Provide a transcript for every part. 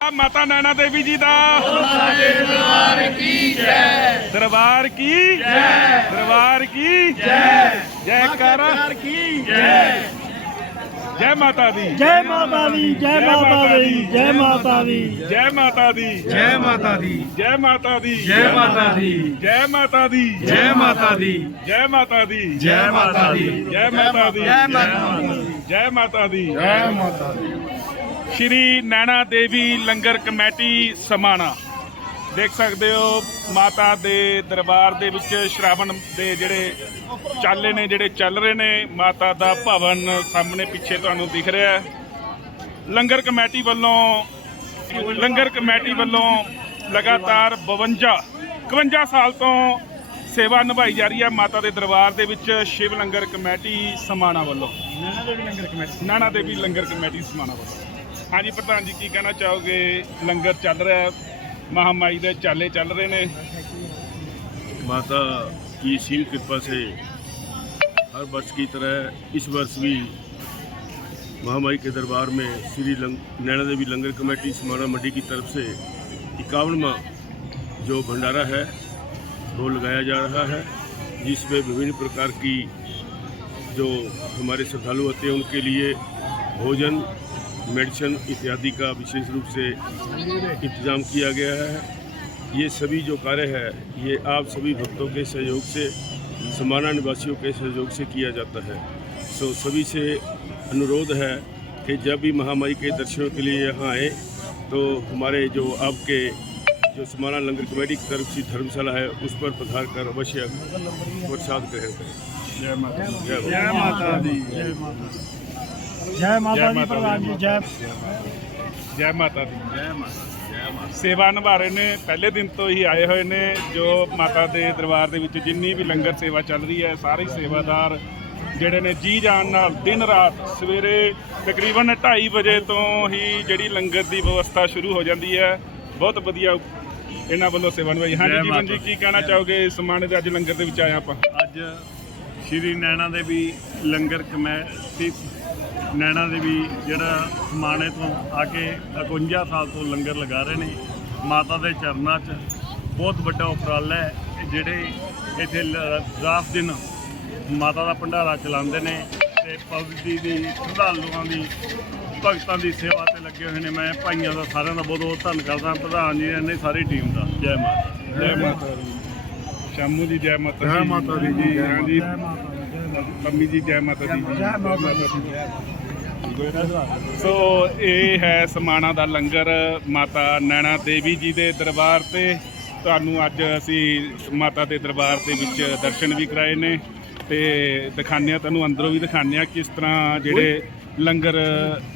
ਮਾਤਾ ਨੈਣਾ ਦੇਵੀ ਜੀ ਦਾ ਦਰਬਾਰ ਕੀ ਜੈ ਦਰਬਾਰ ਕੀ ਜੈ ਦਰਬਾਰ ਕੀ ਜੈ ਜੈ ਕਰ ਕੀ ਜੈ ਮਾਤਾ ਦੀ ਜੈ ਮਾਤਾ ਦੀ ਜੈ ਮਾਤਾ ਦੀ ਜੈ ਮਾਤਾ ਦੀ ਜੈ ਮਾਤਾ ਦੀ ਜੈ ਮਾਤਾ ਦੀ ਜੈ ਮਾਤਾ ਦੀ ਜੈ ਮਾਤਾ ਦੀ ਜੈ ਮਾਤਾ ਦੀ ਜੈ ਮਾਤਾ ਦੀ ਜੈ ਮਾਤਾ ਦੀ ਜੈ ਮਾਤਾ ਦੀ ਜੈ ਮਾਤਾ ਦੀ ਜੈ ਮਾਤਾ ਦੀ ਜੈ ਮਾਤਾ ਦੀ ਜੈ ਮਾਤਾ ਦੀ ਸ਼੍ਰੀ ਨੈਣਾ ਦੇਵੀ ਲੰਗਰ ਕਮੇਟੀ ਸਮਾਣਾ। ਦੇਖ ਸਕਦੇ ਹੋ ਮਾਤਾ ਦੇ ਦਰਬਾਰ ਦੇ ਵਿੱਚ ਸ਼ਰਾਵਣ ਦੇ ਜਿਹੜੇ ਚਾਲੇ ਨੇ ਜਿਹੜੇ ਚੱਲ ਰਹੇ ਨੇ ਮਾਤਾ ਦਾ ਭਵਨ ਸਾਹਮਣੇ ਪਿੱਛੇ ਤੁਹਾਨੂੰ ਦਿਖ ਰਿਹਾ ਹੈ। ਲੰਗਰ ਕਮੇਟੀ ਵੱਲੋਂ ਲੰਗਰ ਕਮੇਟੀ ਵੱਲੋਂ ਲਗਾਤਾਰ 52 51 ਸਾਲ ਤੋਂ ਸੇਵਾ ਨਿਭਾਈ ਜਾ ਰਹੀ ਹੈ ਮਾਤਾ ਦੇ ਦਰਬਾਰ ਦੇ ਵਿੱਚ ਸ਼ਿਵ ਲੰਗਰ ਕਮੇਟੀ ਸਮਾਣਾ ਵੱਲੋਂ। ਨੈਣਾ ਦੇਵੀ ਲੰਗਰ ਕਮੇਟੀ। ਨਾਨਾ ਦੇਵੀ ਲੰਗਰ ਕਮੇਟੀ ਸਮਾਣਾ ਵੱਲੋਂ। ਹਾਂਜੀ ਪ੍ਰਧਾਨ ਜੀ ਕੀ ਕਹਿਣਾ ਚਾਹੋਗੇ ਲੰਗਰ ਚੱਲ ਰਿਹਾ ਹੈ ਮਹਾਮਾਈ ਦੇ ਚਾਲੇ ਚੱਲ ਰਹੇ ਨੇ माता की सीम कृपा से हर वर्ष की तरह इस वर्ष भी महामाई के दरबार में श्री लंग, नैना देवी लंगर कमेटी समाना मंडी की तरफ से इक्यावनवा जो भंडारा है वो लगाया जा रहा है जिसमें विभिन्न प्रकार की जो हमारे श्रद्धालु होते हैं उनके लिए भोजन मेडिसिन इत्यादि का विशेष रूप से इंतज़ाम किया गया है। ये सभी जो कार्य है, ये आप सभी भक्तों के सहयोग से समाना निवासियों के सहयोग से किया जाता है। सो सभी से अनुरोध है कि जब भी महामारी के दर्शनों के लिए यहाँ आए तो हमारे जो आपके जो समाना लंगर कमेटी की तरफ़ से धर्मशाला है, उस पर पधार कर अवश्य प्रसाद ग्रहण करें। ਜੈ ਮਾਤਾ ਦੀ। ਜੈ ਮਾਤਾ ਦੀ। ਜੈ ਮਾਤਾ ਦੀ। ਜੈ ਮਾਤਾ ਦੀ। ਜੈ ਮਾਤਾ ਸੇਵਾ ਨਿਭਾ ਰਹੇ ਨੇ ਪਹਿਲੇ ਦਿਨ ਤੋਂ ਹੀ ਆਏ ਹੋਏ ਨੇ ਜੋ ਮਾਤਾ ਦੇ ਦਰਬਾਰ ਦੇ ਵਿੱਚ ਜਿੰਨੀ ਵੀ ਲੰਗਰ ਸੇਵਾ ਚੱਲ ਰਹੀ ਹੈ ਸਾਰੇ ਸੇਵਾਦਾਰ ਜਿਹੜੇ ਨੇ ਜੀ ਜਾਨ ਨਾਲ ਦਿਨ ਰਾਤ ਸਵੇਰੇ ਤਕਰੀਬਨ 2:30 ਵਜੇ ਤੋਂ ਹੀ ਜਿਹੜੀ ਲੰਗਰ ਦੀ ਵਿਵਸਥਾ ਸ਼ੁਰੂ ਹੋ ਜਾਂਦੀ ਹੈ ਬਹੁਤ ਵਧੀਆ ਇਹਨਾਂ ਵੱਲੋਂ ਸੇਵਾ ਨਿਭਾਈ। ਹਾਂਜੀ ਜੀਵਨ ਜੀ ਕੀ ਕਹਿਣਾ ਚਾਹੋਗੇ ਇਸ ਸਮਾਨ ਦੇ ਅੱਜ ਲੰਗਰ ਦੇ ਵਿੱਚ ਆਏ ਆਪਾਂ? ਅੱਜ ਸ਼੍ਰੀ ਨੈਣਾ ਦੇਵੀ ਲੰਗਰ ਕਮੇਟੀ ਨੈਣਾ ਦੇਵੀ ਜਿਹੜਾ ਸਮਾਣੇ ਤੋਂ ਆ ਕੇ 51 ਸਾਲ ਤੋਂ ਲੰਗਰ ਲਗਾ ਰਹੇ ਨੇ। ਮਾਤਾ ਦੇ ਚਰਨਾਂ 'ਚ ਬਹੁਤ ਵੱਡਾ ਉਪਰਾਲਾ ਹੈ। ਜਿਹੜੇ ਇੱਥੇ ਰਾਤ ਦਿਨ ਮਾਤਾ ਦਾ ਭੰਡਾਰਾ ਚਲਾਉਂਦੇ ਨੇ ਤੇ ਪਬਜੀ ਦੀ, ਸ਼ਰਧਾਲੂਆਂ ਦੀ, ਭਗਤਾਂ ਦੀ ਸੇਵਾ ਤੇ ਲੱਗੇ ਹੋਏ ਨੇ। ਮੈਂ ਭਾਈਆਂ ਦਾ ਸਾਰਿਆਂ ਦਾ ਬਹੁਤ ਬਹੁਤ ਧੰਨ ਕਰਦਾ। ਪ੍ਰਧਾਨ ਜੀ ਨੇ ਸਾਰੀ ਟੀਮ ਦਾ। ਜੈ ਮਾਤਾ ਜੈ ਮਾਤਾ ਸ਼ਾਮੂ ਜੀ ਜੈ ਮਾਤਾ ਜੈ ਮਾਤਾ ਦੀ। ਜੀ, ਹਾਂਜੀ ਮਾਤਾ ਦੀ ਜੈ ਮਾਤਾ ਪੰਮੀ ਜੀ ਜੈ ਮਾਤਾ ਦੀ। ਜੈ ਮਾਤਾ ਦੀ। ਸੋ ਇਹ ਹੈ ਸਮਾਣਾ ਦਾ ਲੰਗਰ ਮਾਤਾ ਨੈਣਾ ਦੇਵੀ ਜੀ ਦੇ ਦਰਬਾਰ ਤੇ। ਤੁਹਾਨੂੰ ਅੱਜ ਅਸੀਂ ਮਾਤਾ ਦੇ ਦਰਬਾਰ ਦੇ ਵਿੱਚ ਦਰਸ਼ਨ ਵੀ ਕਰਾਏ ਨੇ ਤੇ ਹਾਂ ਤੁਹਾਨੂੰ ਅੰਦਰੋਂ ਵੀ ਹਾਂ ਕਿਸ ਤਰ੍ਹਾਂ ਜਿਹੜੇ ਲੰਗਰ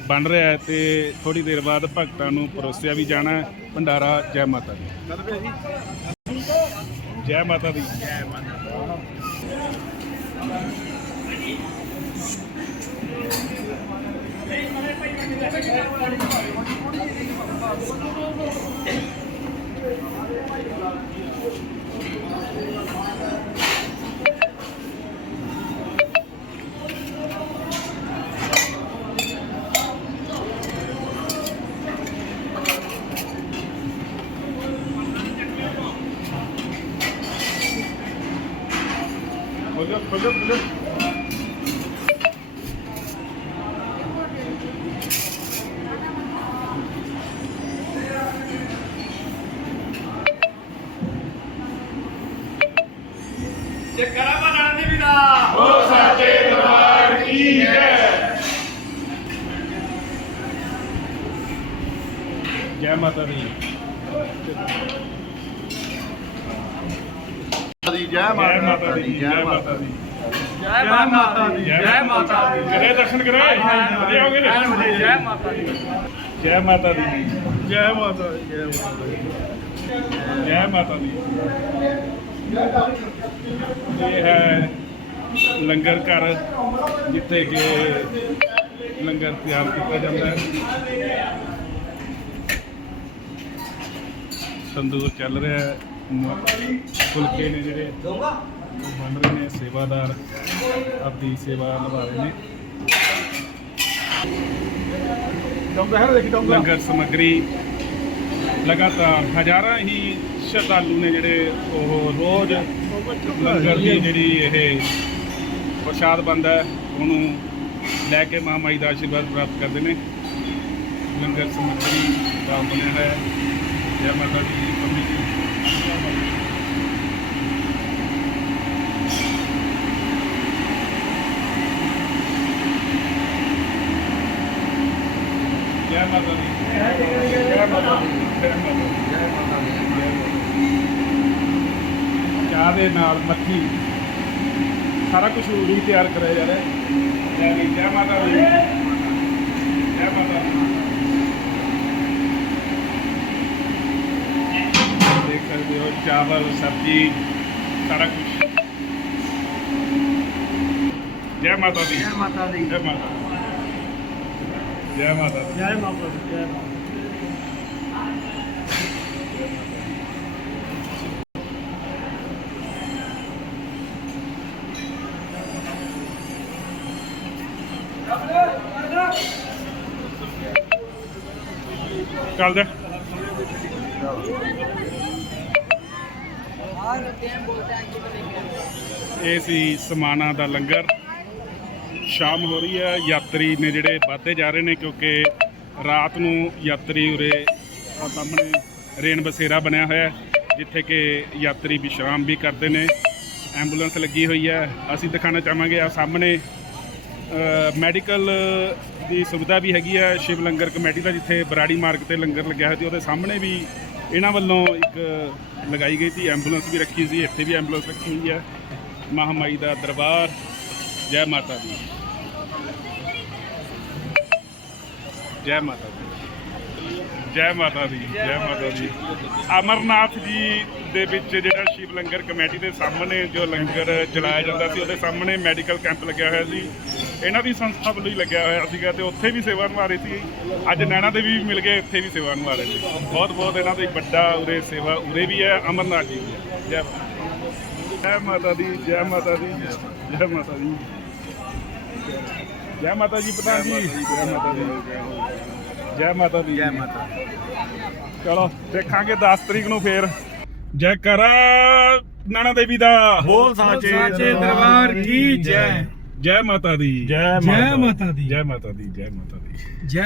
ਬਣ ਰਿਹਾ ਹੈ ਤੇ ਥੋੜੀ ਦੇਰ ਬਾਅਦ ਭਗਤਾਂ ਨੂੰ ਪਰੋਸਿਆ ਵੀ ਜਾਣਾ ਹੈ। ਭੰਡਾਰਾ ਜੈ ਮਾਤਾ ਦੀ। ਜੈ ਮਾਤਾ ਦੀ। ਜੈ ਮਾਤਾ ਖੋਲੋ ਖੋਲੋ ਖੋਲੋ ਜੇ ਕਰਾਵਾ ਨਾਲ ਦੀ ਵਿਦਾ ਹੋ ਸਾਚੇ ਦਰਬਾਰ ਕੀ ਹੈ? ਜੈ ਮਾਤਾ ਦੀ। ਜੈ ਮਾਤਾ ਦੀ ਜੈ ਮਾਤਾ ਦੀ ਜੈ ਮਾਤਾ ਦੀ ਜੈ ਮਾਤਾ ਦੀ ਕਰੇ ਦਰਸ਼ਨ ਕਰੇ ਵਧੀਆ ਹੋ ਗਏ ਨੇ ਜੈ ਮਾਤਾ ਦੀ ਜੈ ਮਾਤਾ ਦੀ ਜੈ ਮਾਤਾ ਦੀ ਜੈ ਜੈ ਮਾਤਾ ਦੀ ਇਹ ਹੈ ਲੰਗਰ ਘਰ ਜਿੱਥੇ ਕਿ ਲੰਗਰ ਤਿਆਰ ਕੀਤਾ ਜਾਂਦਾ ਹੈ ਤੰਦੂਰ ਚੱਲ ਰਿਹਾ ਹੈ ਫੁਲਕੇ ਨੇ ਜਿਹੜੇ ਉਹ ਬਣ ਰਹੇ ਨੇ ਸੇਵਾਦਾਰ ਆਪਣੀ ਸੇਵਾ ਨਿਭਾ ਰਹੇ ਨੇ। ਡੋਂਗਾ ਹੈ ਦੇਖੀ ਡੋਂਗਾ ਲੰਗਰ ਸਮੱਗਰੀ ਲਗਾਤਾਰ ਹਜ਼ਾਰਾਂ ਹੀ ਸ਼ਰਧਾਲੂ ਨੇ ਜਿਹੜੇ ਉਹ ਰੋਜ਼ ਲੰਗਰ ਦੀ ਜਿਹੜੀ ਇਹ ਪ੍ਰਸ਼ਾਦ ਬਣਦਾ ਹੈ ਉਹਨੂੰ ਲੈ ਕੇ ਮਹਾਮਾਈ ਦਾ ਆਸ਼ੀਰਵਾਦ ਪ੍ਰਾਪਤ ਕਰਦੇ ਨੇ। ਲੰਗਰ ਸਮੱਗਰੀ ਦਾ ਬਣਿਆ ਹੈ। ਜੈ ਮਾਤਾ ਦੀ ਕਮੇਟੀ ਜੈ ਮਾਤਾ ਦੀ ਜੈ ਮਾਤਾ ਦੀ ਜੈ ਮਾਤਾ ਦੀ ਚਾਹ ਦੇ ਨਾਲ ਮੱਠੀ ਸਾਰਾ ਕੁਝ ਵੀ ਤਿਆਰ ਕਰਿਆ ਜਾ ਰਿਹਾ। ਹੈ ਜੈ ਜੈ ਮਾਤਾ ਦੀ। ਜੈ ਮਾਤਾ ਦੀ। ਦੇਖ ਸਕਦੇ ਹੋ ਚਾਵਲ ਸਬਜ਼ੀ ਸਾਰਾ ਕੁਝ ਜੈ ਮਾਤਾ ਦੀ। ਜੈ ਮਾਤਾ ਦੀ। ਜੈ ਮਾਤਾ ਦੀ। ਜੈ ਮਾਤਾ ਦੀ। ਜੈ ਮਾਤਾ ਦੀ ਜੈ ਮਾਤਾ ਚੱਲ ਜਾ ਇਹ ਸੀ ਸਮਾਨਾ ਦਾ ਲੰਗਰ। ਸ਼ਾਮ ਹੋ ਰਹੀ ਹੈ। ਯਾਤਰੀ ਨੇ ਜਿਹੜੇ ਵੱਧਦੇ ਜਾ ਰਹੇ ਨੇ ਕਿਉਂਕਿ ਰਾਤ ਨੂੰ ਯਾਤਰੀ ਉਰੇ ਆ ਸਾਹਮਣੇ ਰੇਨ ਬਸੇਰਾ ਬਣਿਆ ਹੋਇਆ ਜਿੱਥੇ ਕਿ ਯਾਤਰੀ ਵਿਸ਼ਰਾਮ ਵੀ ਕਰਦੇ ਨੇ। ਐਂਬੂਲੈਂਸ ਲੱਗੀ ਹੋਈ ਹੈ। ਅਸੀਂ ਦਿਖਾਣਾ ਚਾਹਾਂਗੇ ਆ ਸਾਹਮਣੇ ਮੈਡੀਕਲ ਦੀ ਸੁਵਿਧਾ ਵੀ ਹੈਗੀ ਹੈ ਸ਼ਿਵ ਲੰਗਰ ਕਮੇਟੀ ਦਾ, ਜਿੱਥੇ ਬਰਾੜੀ ਮਾਰਗ ਤੇ ਲੰਗਰ ਲੱਗਿਆ ਹੋਇਆ ਸੀ। ਉਹਦੇ ਸਾਹਮਣੇ ਵੀ ਇਹਨਾਂ ਵੱਲੋਂ ਇੱਕ ਲਗਾਈ ਗਈ ਸੀ, ਐਂਬੂਲੈਂਸ ਵੀ ਰੱਖੀ ਸੀ। ਇੱਥੇ ਵੀ ਐਂਬੂਲੈਂਸ ਰੱਖੀ ਹੋਈ ਹੈ। ਮਹਾਮਾਈ ਦਾ ਦਰਬਾਰ। ਜੈ ਮਾਤਾ ਦੀ। ਜੈ ਮਾਤਾ ਦੀ। ਜੈ ਮਾਤਾ ਦੀ, ਜੈ ਮਾਤਾ ਦੀ। ਅਮਰਨਾਥ ਜੀ ਦੇ ਵਿੱਚ ਜਿਹੜਾ ਸ਼ਿਵ ਲੰਗਰ ਕਮੇਟੀ ਦੇ ਸਾਹਮਣੇ ਜੋ ਲੰਗਰ ਚਲਾਇਆ ਜਾਂਦਾ ਸੀ, ਉਹਦੇ ਸਾਹਮਣੇ ਮੈਡੀਕਲ ਕੈਂਪ ਲੱਗਿਆ ਹੋਇਆ ਸੀ। ਇਹਨਾਂ ਦੀ ਸੰਸਥਾ ਵੱਲੋਂ ਹੀ ਲੱਗਿਆ ਹੋਇਆ ਸੀਗਾ ਤੇ ਉੱਥੇ ਵੀ ਸੇਵਾ ਨਿਭਾ ਰਹੀ ਸੀ। ਅੱਜ ਨੈਣਾ ਦੇ ਵੀ ਮਿਲ ਗਏ, ਇੱਥੇ ਵੀ ਸੇਵਾ ਨਿਭਾ ਰਹੇ ਸੀ ਬਹੁਤ ਬਹੁਤ ਇਹਨਾਂ ਦੀ ਵੱਡਾ ਉਰੇ ਸੇਵਾ ਉਰੇ ਵੀ ਹੈ, ਅਮਰਨਾਥ ਜੀ ਵੀ ਹੈ। ਜੈ ਜੈ ਮਾਤਾ ਦੀ, ਜੈ ਮਾਤਾ ਦੀ, ਜੈ ਮਾਤਾ ਦੀ। ਜੈ ਮਾਤਾ ਜੀ ਪ੍ਰਧਾਨ ਜੀ ਜੈ ਮਾਤਾ ਦੀ ਜੈ ਮਾਤਾ ਦੀ। ਜੈ ਮਾਤਾ ਚਲੋ ਦੇਖਾਂਗੇ 10 ਤਰੀਕ ਨੂੰ ਫੇਰ। ਜੈ ਕਰਾ ਨੈਣਾ ਦੇਵੀ ਦਾ। ਬੋਲ ਸਾਚੇ ਦਰਬਾਰ ਕੀ ਜੈ। ਜੈ। ਮਾਤਾ ਦੀ। ਜੈ ਮਾਤਾ ਦੀ। ਜੈ ਮਾਤਾ ਦੀ ਜੈ ਮਾਤਾ ਦੀ। ਜੈ